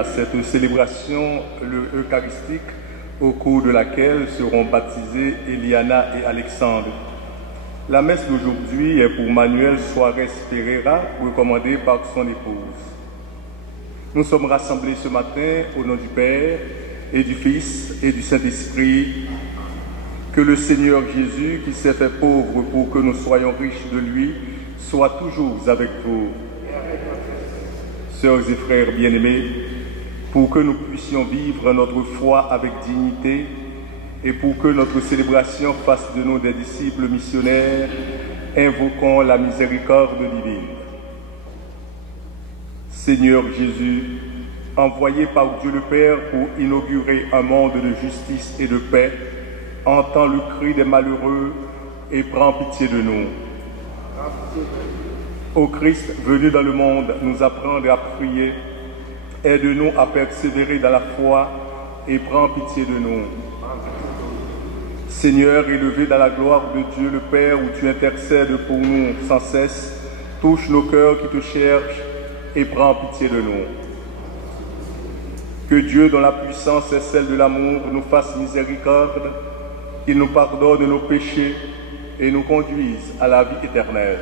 à cette célébration eucharistique au cours de laquelle seront baptisés Eliana et Alexandre. La messe d'aujourd'hui est pour Manuel Suarez Pereira, recommandée par son épouse. Nous sommes rassemblés ce matin au nom du Père et du Fils et du Saint-Esprit. Que le Seigneur Jésus, qui s'est fait pauvre pour que nous soyons riches de lui, soit toujours avec vous. Sœurs et frères bien-aimés, pour que nous puissions vivre notre foi avec dignité et pour que notre célébration fasse de nous des disciples missionnaires, invoquons la miséricorde divine. Seigneur Jésus, envoyé par Dieu le Père pour inaugurer un monde de justice et de paix, entends le cri des malheureux et prends pitié de nous. Ô Christ, venu dans le monde nous apprendre à prier, aide-nous à persévérer dans la foi et prends pitié de nous. Seigneur, élevé dans la gloire de Dieu le Père, où tu intercèdes pour nous sans cesse, touche nos cœurs qui te cherchent et prends pitié de nous. Que Dieu, dont la puissance est celle de l'amour, nous fasse miséricorde, qu'il nous pardonne nos péchés et nous conduise à la vie éternelle.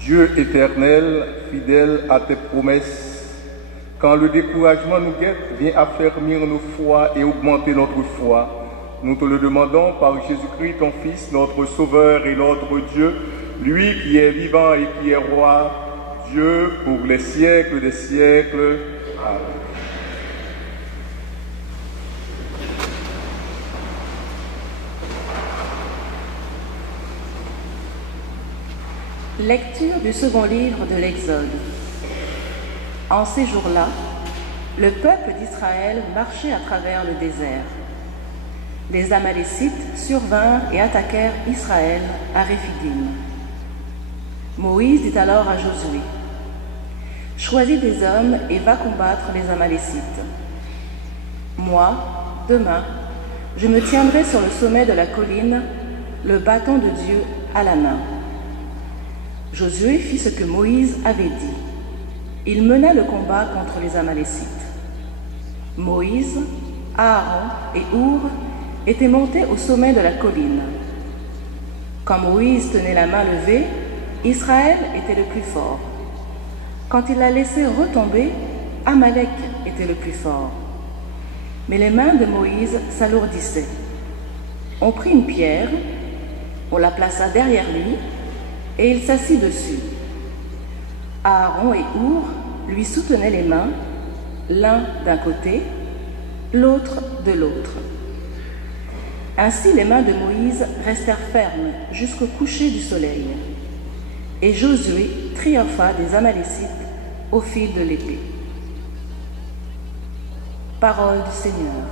Dieu éternel, fidèle à tes promesses, quand le découragement nous guette, viens affermir nos foi et augmenter notre foi. Nous te le demandons par Jésus-Christ, ton Fils, notre Sauveur et notre Dieu, lui qui est vivant et qui est roi, Dieu pour les siècles des siècles. Amen. Lecture du second livre de l'Exode. En ces jours-là, le peuple d'Israël marchait à travers le désert. Les Amalécites survinrent et attaquèrent Israël à Réphidim. Moïse dit alors à Josué, « Choisis des hommes et va combattre les Amalécites. Moi, demain, je me tiendrai sur le sommet de la colline, le bâton de Dieu à la main. » Josué fit ce que Moïse avait dit. Il mena le combat contre les Amalécites. Moïse, Aaron et Our étaient montés au sommet de la colline. Quand Moïse tenait la main levée, Israël était le plus fort. Quand il la laissait retomber, Amalek était le plus fort. Mais les mains de Moïse s'alourdissaient. On prit une pierre, on la plaça derrière lui, et il s'assit dessus. Aaron et Our lui soutenaient les mains, l'un d'un côté, l'autre de l'autre. Ainsi les mains de Moïse restèrent fermes jusqu'au coucher du soleil. Et Josué triompha des Amalécites au fil de l'épée. Parole du Seigneur.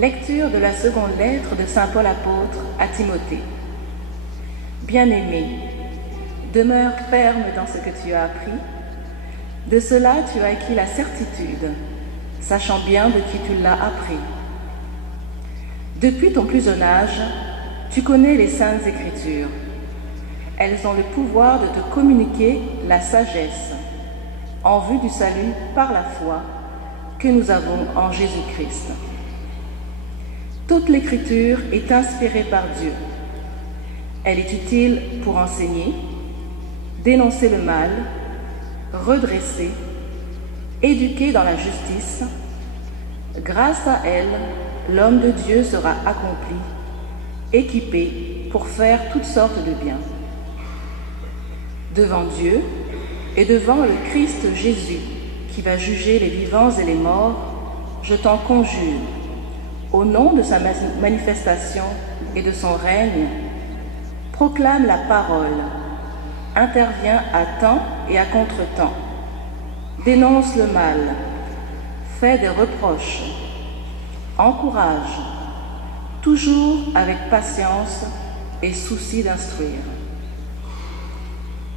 Lecture de la seconde lettre de saint Paul apôtre à Timothée. Bien-aimé, demeure ferme dans ce que tu as appris. De cela tu as acquis la certitude, sachant bien de qui tu l'as appris. Depuis ton plus jeune âge, tu connais les saintes écritures. Elles ont le pouvoir de te communiquer la sagesse en vue du salut par la foi que nous avons en Jésus-Christ. Toute l'écriture est inspirée par Dieu. Elle est utile pour enseigner, dénoncer le mal, redresser, éduquer dans la justice. Grâce à elle, l'homme de Dieu sera accompli, équipé pour faire toutes sortes de biens. Devant Dieu et devant le Christ Jésus, qui va juger les vivants et les morts, je t'en conjure, au nom de sa manifestation et de son règne, proclame la parole, intervient à temps et à contre-temps, dénonce le mal, fait des reproches, encourage, toujours avec patience et souci d'instruire.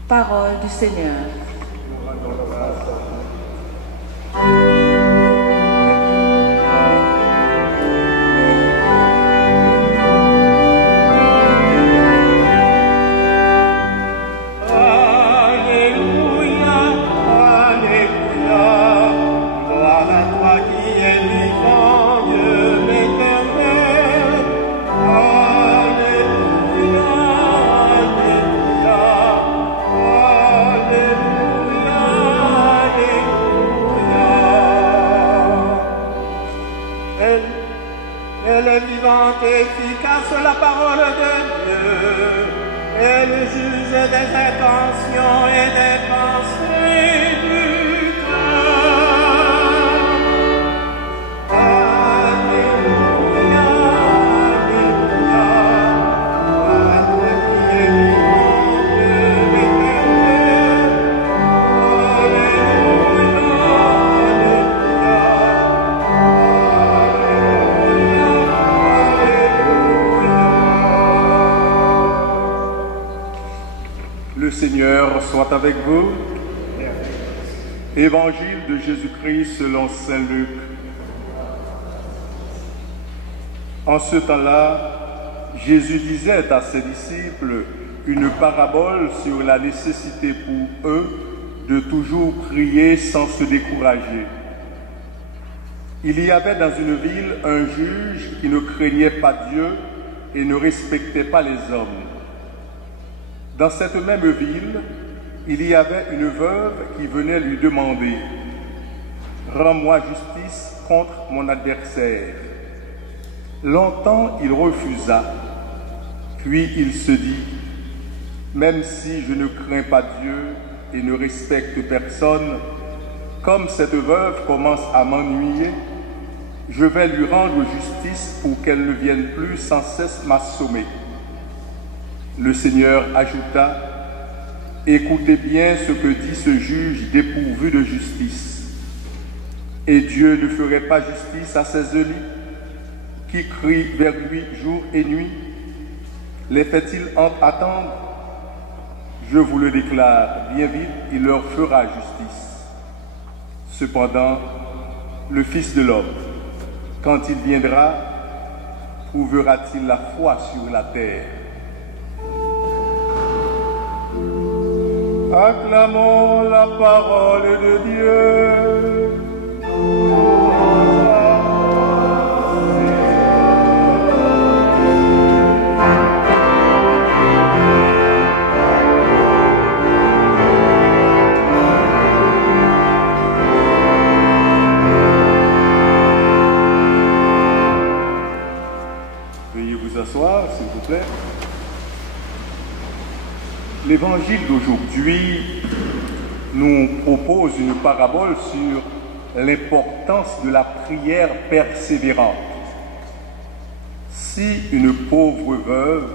Parole du Seigneur. Efficace la parole de Dieu, elle juge des intentions et des pensées du cœur. Alléluia, Alléluia, à toi qui es vivant de l'éternel. Alléluia, Le Seigneur soit avec vous. Évangile de Jésus-Christ selon saint Luc. En ce temps-là, Jésus disait à ses disciples une parabole sur la nécessité pour eux de toujours prier sans se décourager. Il y avait dans une ville un juge qui ne craignait pas Dieu et ne respectait pas les hommes. Dans cette même ville, il y avait une veuve qui venait lui demander « Rends-moi justice contre mon adversaire ». Longtemps, il refusa, puis il se dit « Même si je ne crains pas Dieu et ne respecte personne, comme cette veuve commence à m'ennuyer, je vais lui rendre justice pour qu'elle ne vienne plus sans cesse m'assommer. » Le Seigneur ajouta, « Écoutez bien ce que dit ce juge dépourvu de justice. Et Dieu ne ferait pas justice à ses ennemis, qui crient vers lui jour et nuit? Les fait-il attendre? Je vous le déclare, bien vite, il leur fera justice. Cependant, le Fils de l'homme, quand il viendra, trouvera-t-il la foi sur la terre? » Acclamons la parole de Dieu. Veuillez vous asseoir, s'il vous plaît. L'évangile d'aujourd'hui nous propose une parabole sur l'importance de la prière persévérante. Si une pauvre veuve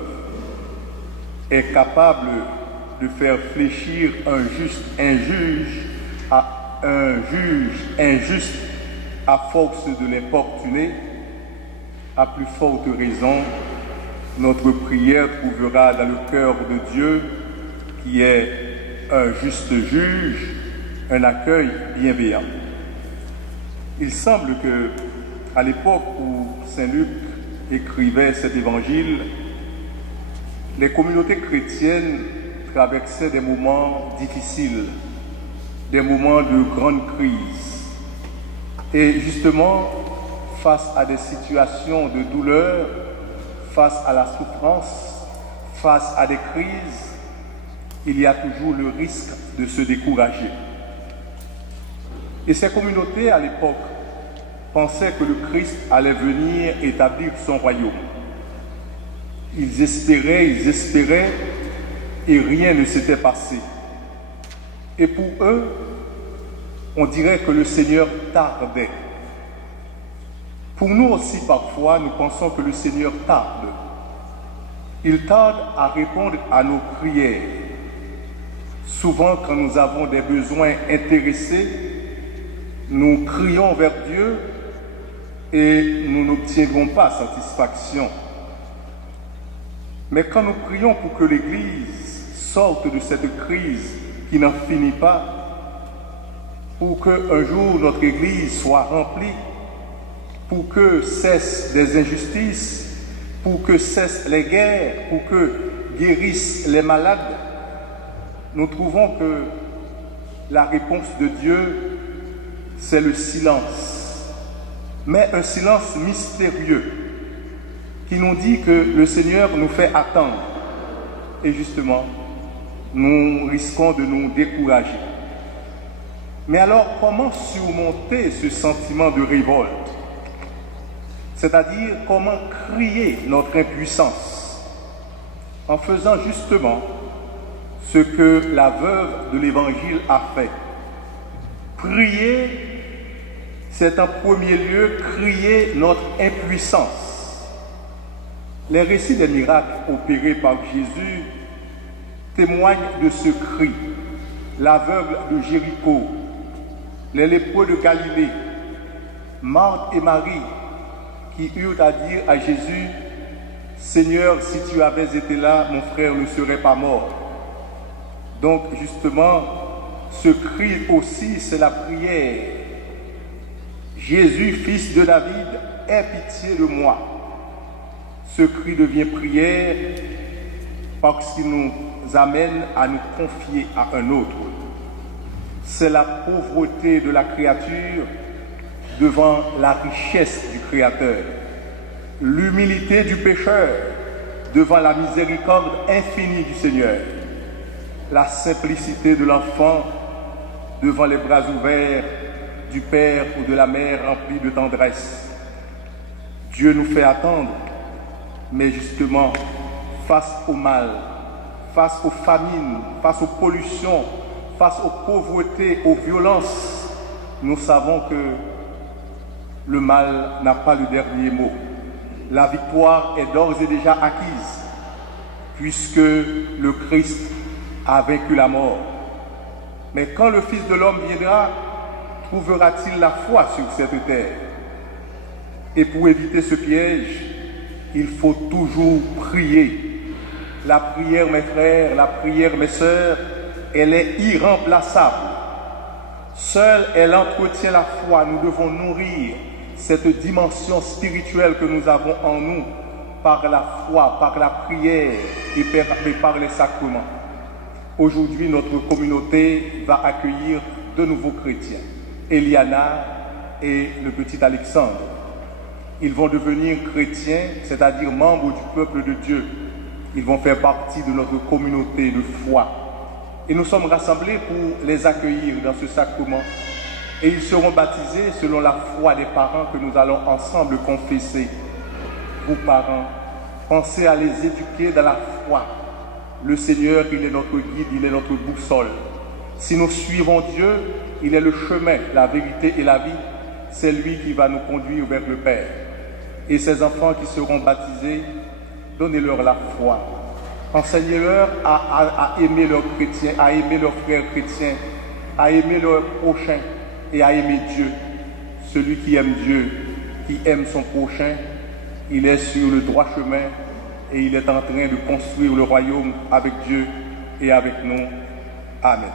est capable de faire fléchir un juge injuste à force de l'importuner, à plus forte raison, notre prière trouvera dans le cœur de Dieu, qui est un juste juge, un accueil bienveillant. Il semble que, à l'époque où saint Luc écrivait cet évangile, les communautés chrétiennes traversaient des moments difficiles, des moments de grande crise. Et justement, face à des situations de douleur, face à la souffrance, face à des crises, il y a toujours le risque de se décourager. Et ces communautés, à l'époque, pensaient que le Christ allait venir établir son royaume. Ils espéraient, et rien ne s'était passé. Et pour eux, on dirait que le Seigneur tardait. Pour nous aussi, parfois, nous pensons que le Seigneur tarde. Il tarde à répondre à nos prières. Souvent, quand nous avons des besoins intéressés, nous crions vers Dieu et nous n'obtiendrons pas satisfaction. Mais quand nous prions pour que l'Église sorte de cette crise qui n'en finit pas, pour qu'un jour notre Église soit remplie, pour que cessent les injustices, pour que cessent les guerres, pour que guérissent les malades, nous trouvons que la réponse de Dieu, c'est le silence. Mais un silence mystérieux qui nous dit que le Seigneur nous fait attendre. Et justement, nous risquons de nous décourager. Mais alors, comment surmonter ce sentiment de révolte? C'est-à-dire, comment crier notre impuissance? En faisant justement ce que la veuve de l'Évangile a fait. Prier, c'est en premier lieu crier notre impuissance. Les récits des miracles opérés par Jésus témoignent de ce cri. L'aveugle de Jéricho, les lépreux de Galilée, Marthe et Marie, qui eurent à dire à Jésus, « Seigneur, si tu avais été là, mon frère ne serait pas mort. » Donc, justement, ce cri aussi, c'est la prière. « Jésus, fils de David, aie pitié de moi. » Ce cri devient prière parce qu'il nous amène à nous confier à un autre. C'est la pauvreté de la créature devant la richesse du Créateur, l'humilité du pécheur devant la miséricorde infinie du Seigneur, la simplicité de l'enfant devant les bras ouverts du Père ou de la Mère remplis de tendresse. Dieu nous fait attendre, mais justement, face au mal, face aux famines, face aux pollutions, face aux pauvretés, aux violences, nous savons que le mal n'a pas le dernier mot. La victoire est d'ores et déjà acquise, puisque le Christ a vaincu la mort. Mais quand le Fils de l'homme viendra, trouvera-t-il la foi sur cette terre? Et pour éviter ce piège, il faut toujours prier. La prière, mes frères, la prière, mes sœurs, elle est irremplaçable. Seule elle entretient la foi. Nous devons nourrir cette dimension spirituelle que nous avons en nous par la foi, par la prière et par les sacrements. Aujourd'hui, notre communauté va accueillir deux nouveaux chrétiens, Eliana et le petit Alexandre. Ils vont devenir chrétiens, c'est-à-dire membres du peuple de Dieu. Ils vont faire partie de notre communauté de foi. Et nous sommes rassemblés pour les accueillir dans ce sacrement. Et ils seront baptisés selon la foi des parents que nous allons ensemble confesser. Vous parents, pensez à les éduquer dans la foi. Le Seigneur, il est notre guide, il est notre boussole. Si nous suivons Dieu, il est le chemin, la vérité et la vie. C'est lui qui va nous conduire vers le Père. Et ces enfants qui seront baptisés, donnez-leur la foi. Enseignez-leur à aimer leurs chrétiens, à aimer leurs frères chrétiens, à aimer leurs prochains et à aimer Dieu. Celui qui aime Dieu, qui aime son prochain, il est sur le droit chemin et il est en train de construire le royaume avec Dieu et avec nous. Amen.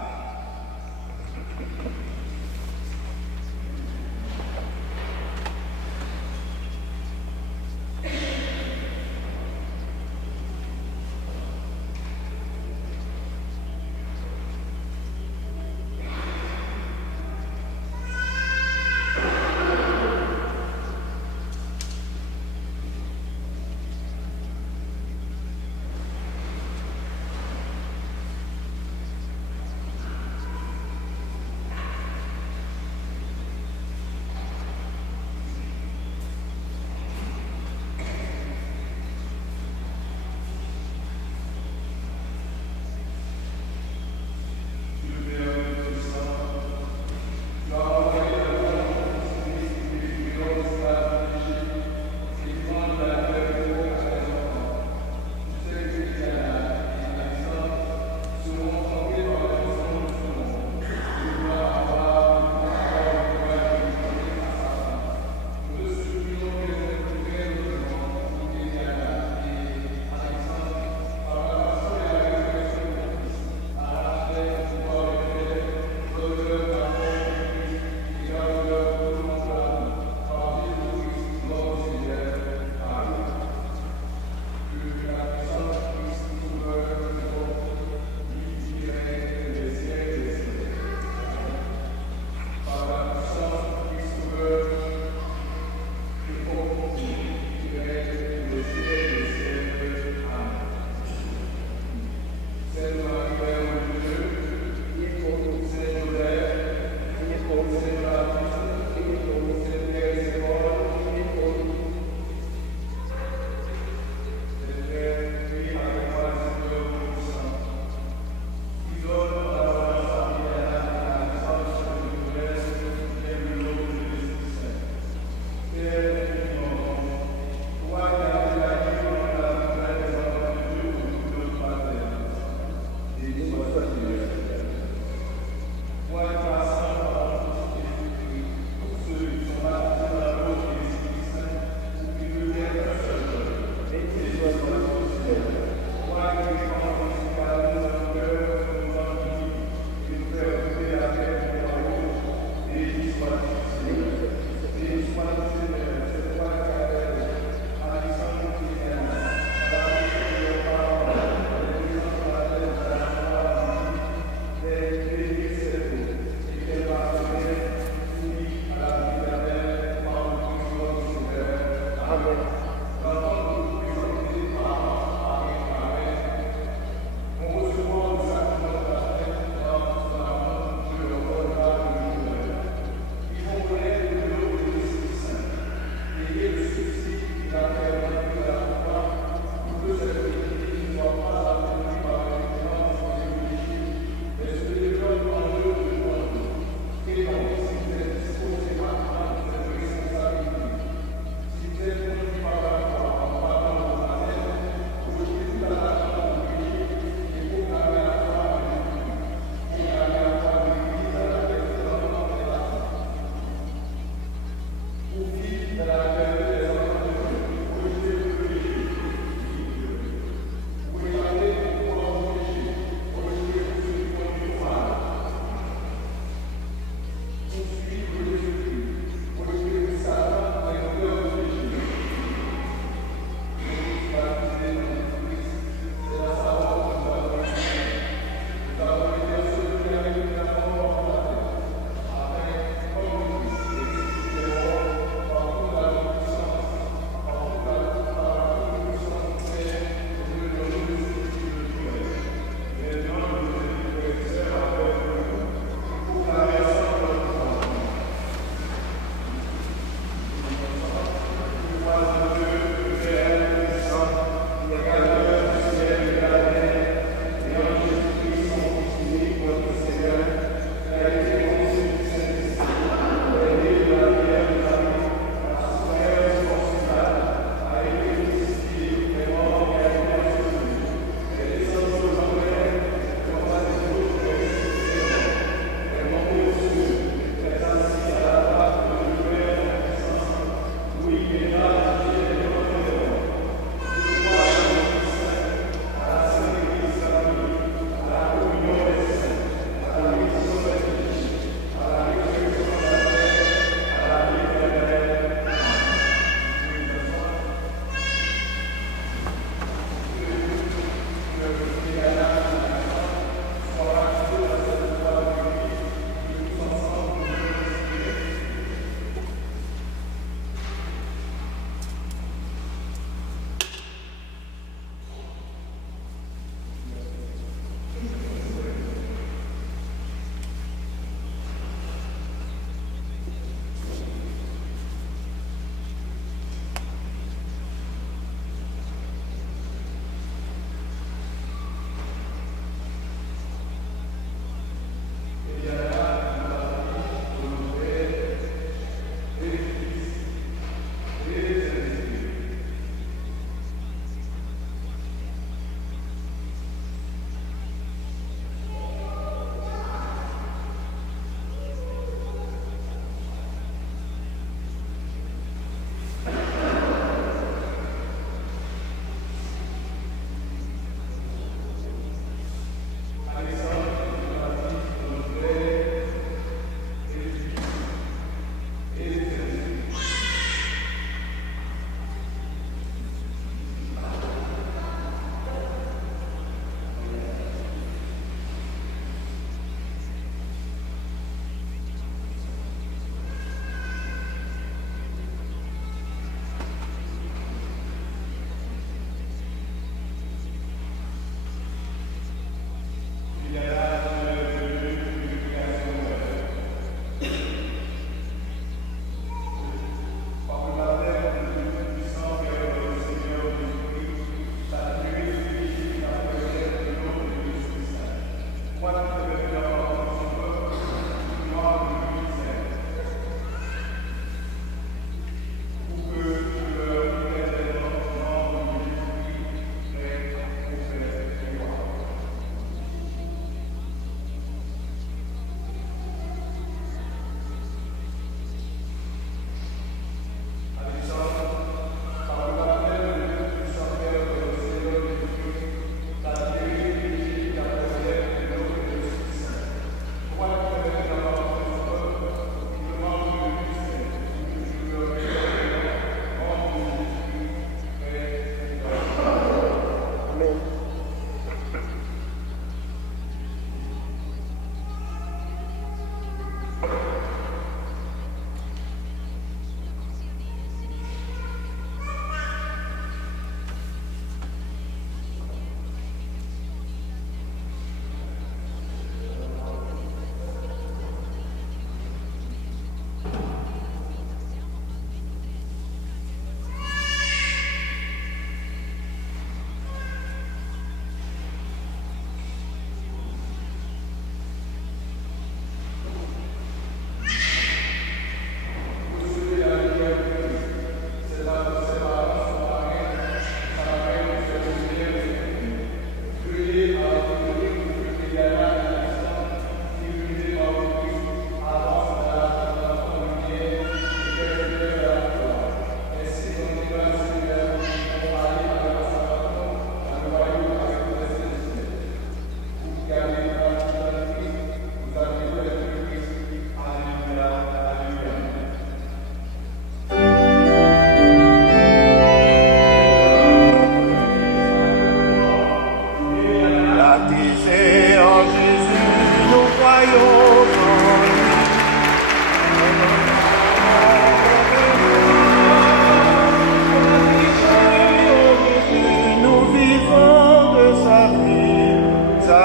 Amen.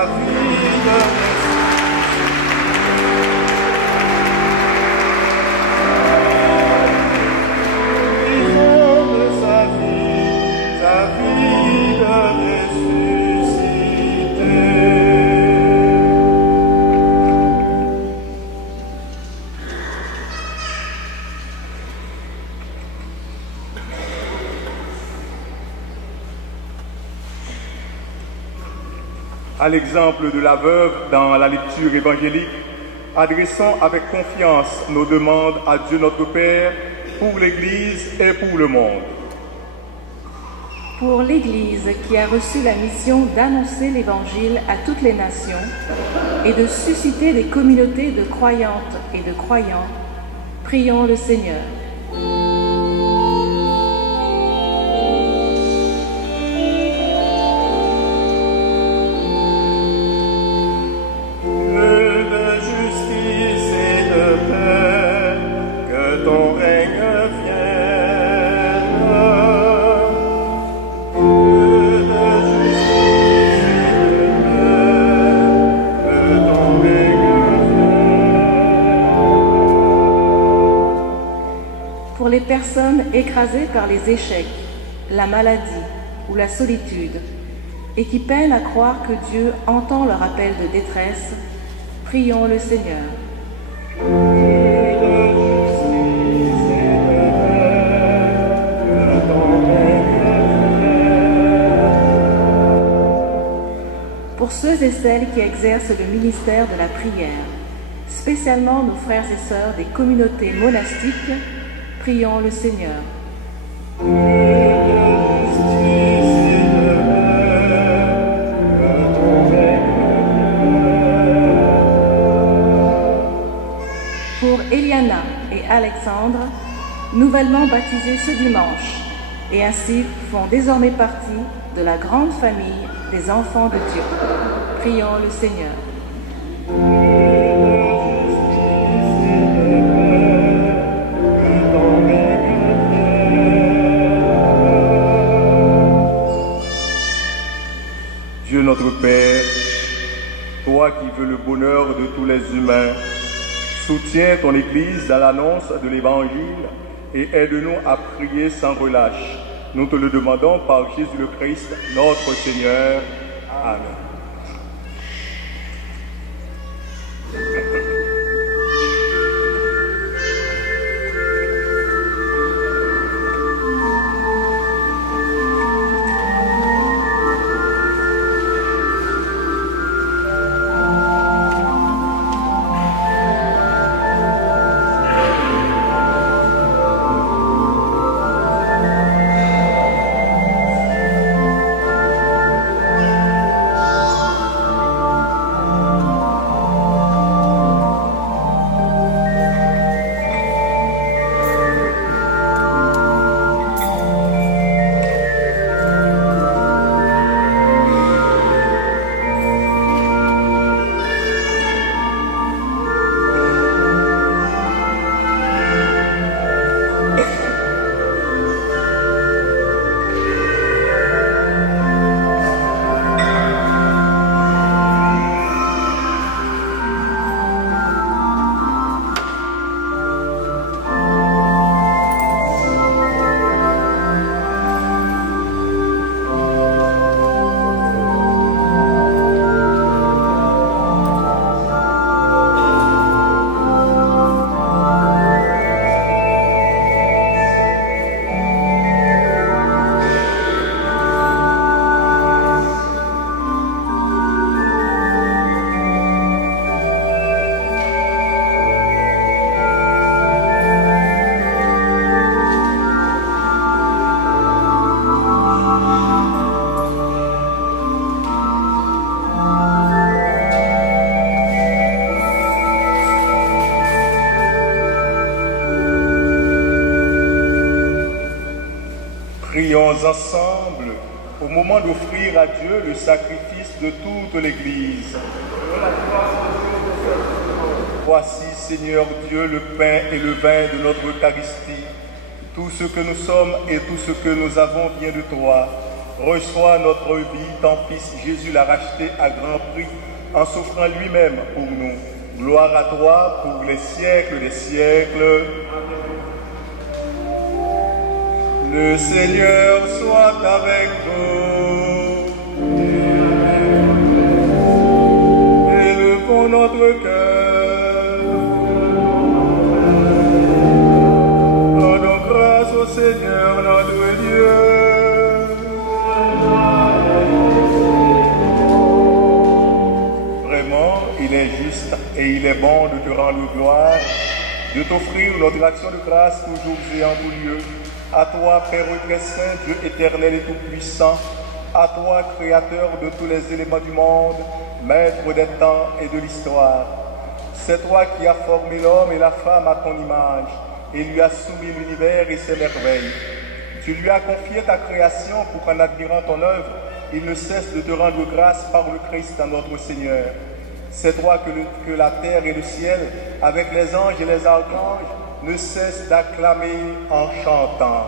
vie de À l'exemple de la veuve dans la lecture évangélique, adressons avec confiance nos demandes à Dieu notre Père pour l'Église et pour le monde. Pour l'Église qui a reçu la mission d'annoncer l'Évangile à toutes les nations et de susciter des communautés de croyantes et de croyants, prions le Seigneur. Pour les personnes écrasées par les échecs, la maladie ou la solitude et qui peinent à croire que Dieu entend leur appel de détresse, prions le Seigneur. Pour ceux et celles qui exercent le ministère de la prière, spécialement nos frères et sœurs des communautés monastiques, prions le Seigneur. Pour Eliana et Alexandre, nouvellement baptisés ce dimanche, et ainsi font désormais partie de la grande famille des enfants de Dieu. Prions le Seigneur. Dieu notre Père, toi qui veux le bonheur de tous les humains, soutiens ton Église à l'annonce de l'Évangile et aide-nous à prier sans relâche. Nous te le demandons par Jésus le Christ, notre Seigneur. Amen. Prions ensemble au moment d'offrir à Dieu le sacrifice de toute l'Église. Voici, Seigneur Dieu, le pain et le vin de notre Eucharistie. Tout ce que nous sommes et tout ce que nous avons vient de toi. reçois notre vie, ton Fils Jésus l'a racheté à grand prix en s'offrant lui-même pour nous. Gloire à toi pour les siècles des siècles. Le Seigneur soit avec vous. Élevons notre cœur. Rendons grâce au Seigneur notre Dieu. Vraiment, il est juste et il est bon de te rendre gloire, de t'offrir notre action de grâce toujours et en tout lieu. À toi, Père très saint, Dieu éternel et tout-puissant, à toi, Créateur de tous les éléments du monde, Maître des temps et de l'histoire. C'est toi qui as formé l'homme et la femme à ton image et lui as soumis l'univers et ses merveilles. Tu lui as confié ta création pour qu'en admirant ton œuvre, il ne cesse de te rendre grâce par le Christ notre Seigneur. C'est toi que la terre et le ciel, avec les anges et les archanges, ne cessent d'acclamer en chantant.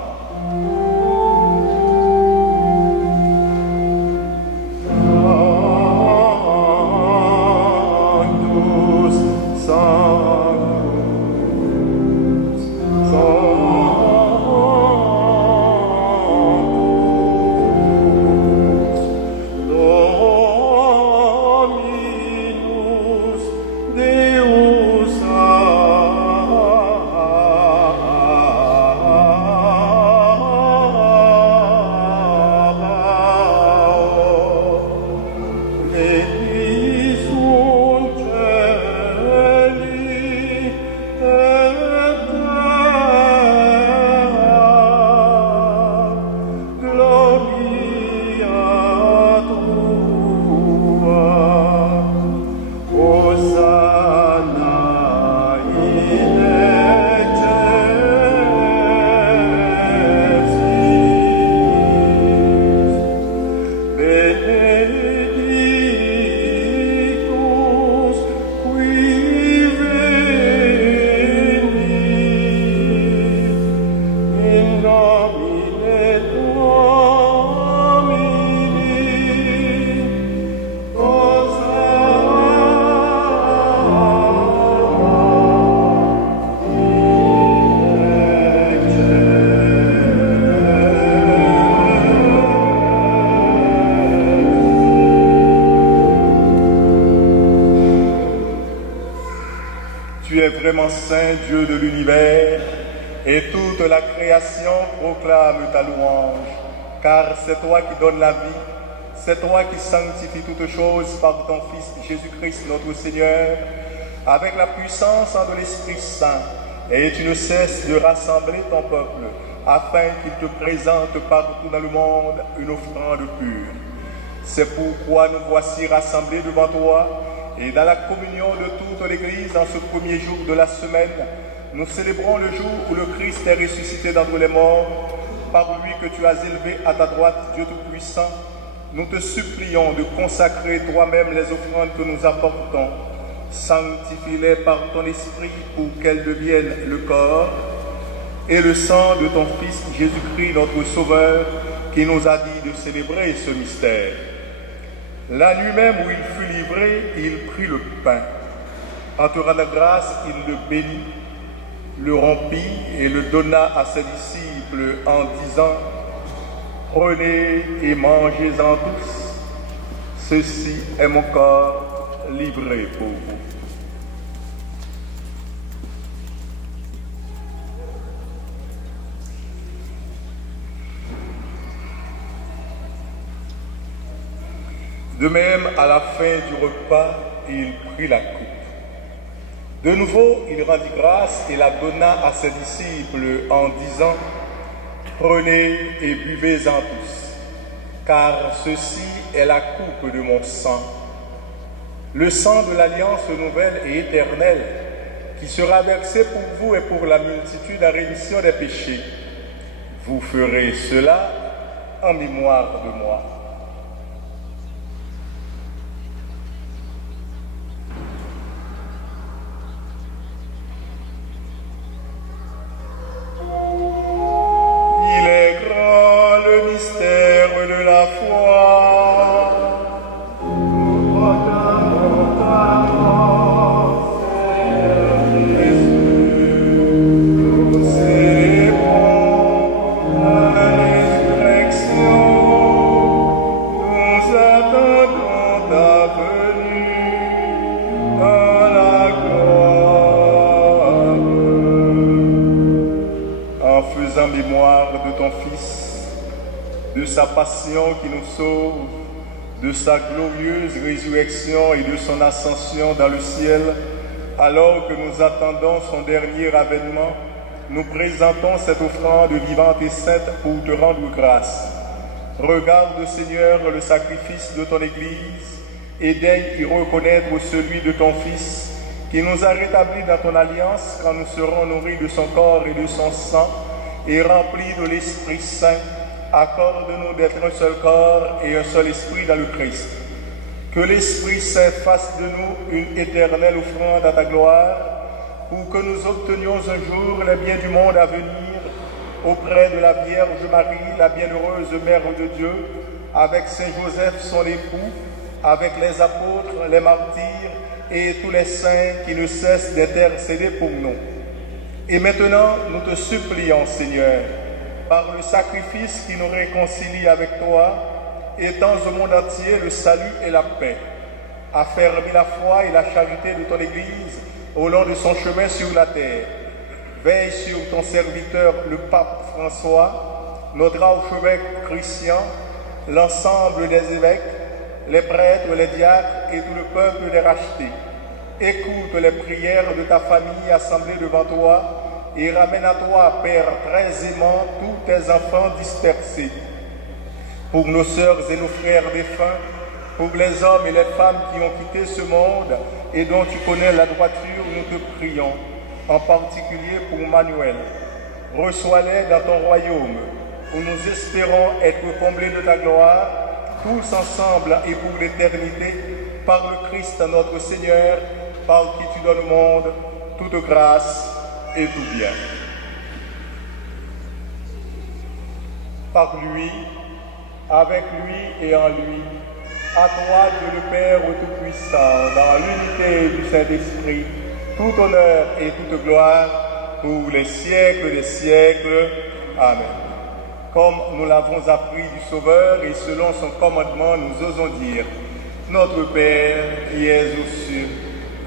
Vraiment saint, Dieu de l'univers, et toute la création proclame ta louange, car c'est toi qui donnes la vie, c'est toi qui sanctifies toutes choses par ton Fils Jésus-Christ notre Seigneur, avec la puissance de l'Esprit Saint, et tu ne cesses de rassembler ton peuple, afin qu'il te présente partout dans le monde une offrande pure. C'est pourquoi nous voici rassemblés devant toi, et dans la communion de toute l'Église, en ce premier jour de la semaine, nous célébrons le jour où le Christ est ressuscité d'entre les morts, par lui que tu as élevé à ta droite, Dieu Tout-Puissant. Nous te supplions de consacrer toi-même les offrandes que nous apportons. Sanctifie-les par ton esprit pour qu'elles deviennent le corps et le sang de ton Fils Jésus-Christ, notre Sauveur, qui nous a dit de célébrer ce mystère. La nuit même où il fut livré, il prit le pain. En te rendant grâce, il le bénit, le rompit et le donna à ses disciples en disant « Prenez et mangez-en tous, ceci est mon corps livré pour vous. » De même, à la fin du repas, il prit la coupe. De nouveau, il rendit grâce et la donna à ses disciples en disant « Prenez et buvez-en tous, car ceci est la coupe de mon sang, le sang de l'alliance nouvelle et éternelle, qui sera versé pour vous et pour la multitude en rémission des péchés. Vous ferez cela en mémoire de moi. » Il est grand le mystère de la Fils, de sa passion qui nous sauve, de sa glorieuse résurrection et de son ascension dans le ciel, alors que nous attendons son dernier avènement, nous présentons cette offrande vivante et sainte pour te rendre grâce. Regarde, Seigneur, le sacrifice de ton Église et daigne y reconnaître celui de ton Fils, qui nous a rétablis dans ton alliance quand nous serons nourris de son corps et de son sang et remplis de l'Esprit Saint. Accorde-nous d'être un seul corps et un seul esprit dans le Christ. Que l'Esprit Saint fasse de nous une éternelle offrande à ta gloire, pour que nous obtenions un jour les biens du monde à venir auprès de la Vierge Marie, la bienheureuse Mère de Dieu, avec Saint Joseph son époux, avec les apôtres, les martyrs et tous les saints qui ne cessent d'intercéder pour nous. Et maintenant, nous te supplions, Seigneur, par le sacrifice qui nous réconcilie avec toi, étends au monde entier le salut et la paix. Affermis la foi et la charité de ton Église au long de son chemin sur la terre. Veille sur ton serviteur, le pape François, notre archevêque Christian, l'ensemble des évêques, les prêtres, les diacres et tout le peuple des rachetés. Écoute les prières de ta famille assemblée devant toi et ramène à toi, Père très aimant, tous tes enfants dispersés. Pour nos sœurs et nos frères défunts, pour les hommes et les femmes qui ont quitté ce monde et dont tu connais la droiture, nous te prions, en particulier pour Manuel. Reçois-les dans ton royaume, où nous espérons être comblés de ta gloire, tous ensemble et pour l'éternité, par le Christ notre Seigneur, par qui tu donnes au monde toute grâce et tout bien. Par lui, avec lui et en lui, à toi, Dieu le Père Tout-Puissant, dans l'unité du Saint-Esprit, tout honneur et toute gloire pour les siècles des siècles. Amen. Comme nous l'avons appris du Sauveur et selon son commandement, nous osons dire: Notre Père qui es aux cieux,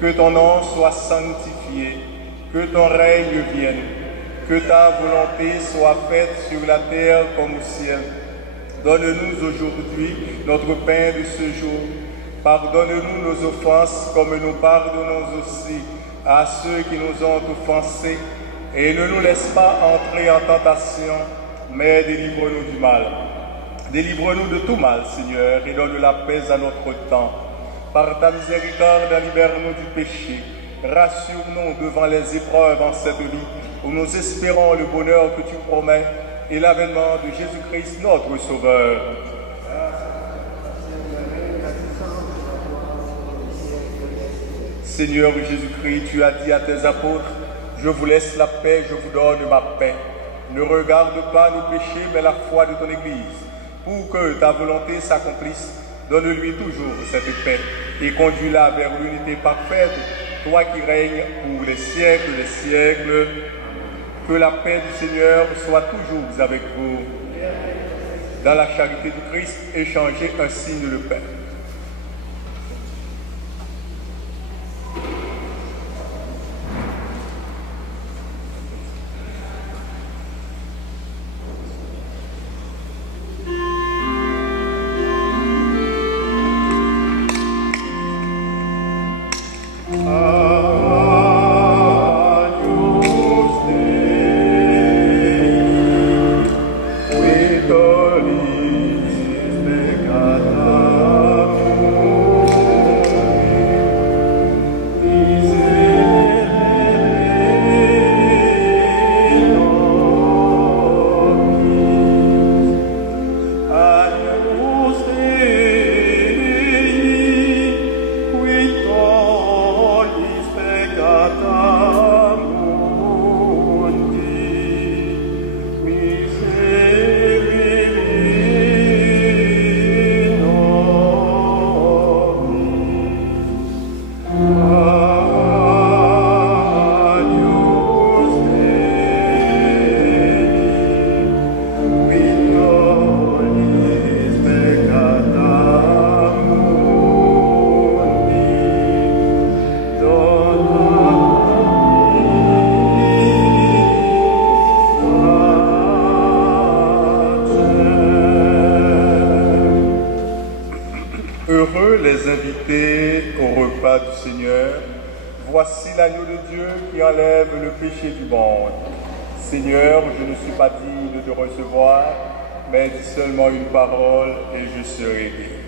que ton nom soit sanctifié, que ton règne vienne, que ta volonté soit faite sur la terre comme au ciel. Donne-nous aujourd'hui notre pain de ce jour. Pardonne-nous nos offenses comme nous pardonnons aussi à ceux qui nous ont offensés. Et ne nous laisse pas entrer en tentation, mais délivre-nous du mal. Délivre-nous de tout mal, Seigneur, et donne la paix à notre temps. Par ta miséricorde, libère-nous du péché. Rassure-nous devant les épreuves en cette vie, où nous espérons le bonheur que tu promets et l'avènement de Jésus-Christ, notre Sauveur. Seigneur Jésus-Christ, tu as dit à tes apôtres: je vous laisse la paix, je vous donne ma paix. Ne regarde pas nos péchés, mais la foi de ton Église. Pour que ta volonté s'accomplisse, donne-lui toujours cette paix et conduis-la vers l'unité parfaite, toi qui règnes pour les siècles des siècles. Que la paix du Seigneur soit toujours avec vous. Dans la charité du Christ, échangez un signe de paix. Seigneur, voici l'agneau de Dieu qui enlève le péché du monde. Seigneur, je ne suis pas digne de te recevoir, mais dis seulement une parole et je serai guéri.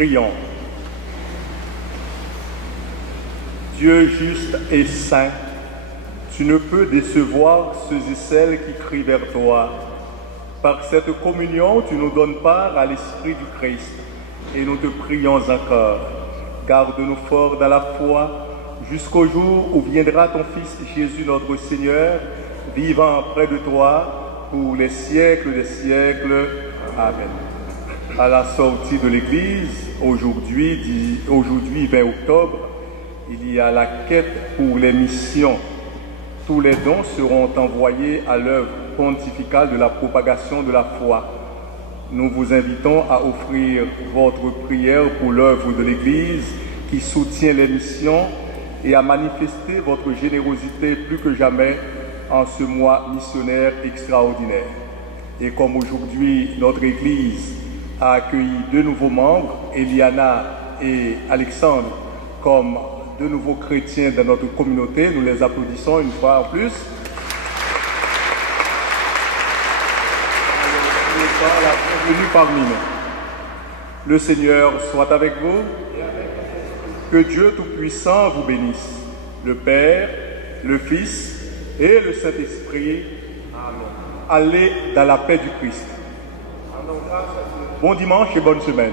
Prions. Dieu juste et saint, tu ne peux décevoir ceux et celles qui crient vers toi. Par cette communion, tu nous donnes part à l'Esprit du Christ. Et nous te prions encore. Garde-nous forts dans la foi jusqu'au jour où viendra ton Fils Jésus notre Seigneur, vivant près de toi pour les siècles des siècles. Amen. À la sortie de l'Église, aujourd'hui 20 octobre, il y a la quête pour les missions. Tous les dons seront envoyés à l'œuvre pontificale de la propagation de la foi. Nous vous invitons à offrir votre prière pour l'œuvre de l'Église qui soutient les missions et à manifester votre générosité plus que jamais en ce mois missionnaire extraordinaire. Et comme aujourd'hui notre Église a accueilli 2 nouveaux membres, Eliana et Alexandre, comme 2 nouveaux chrétiens dans notre communauté, nous les applaudissons une fois en plus. La bienvenue parmi nous. Le Seigneur soit avec vous. Que Dieu Tout-Puissant vous bénisse, le Père, le Fils et le Saint-Esprit. Allez dans la paix du Christ. Bon dimanche et bonne semaine.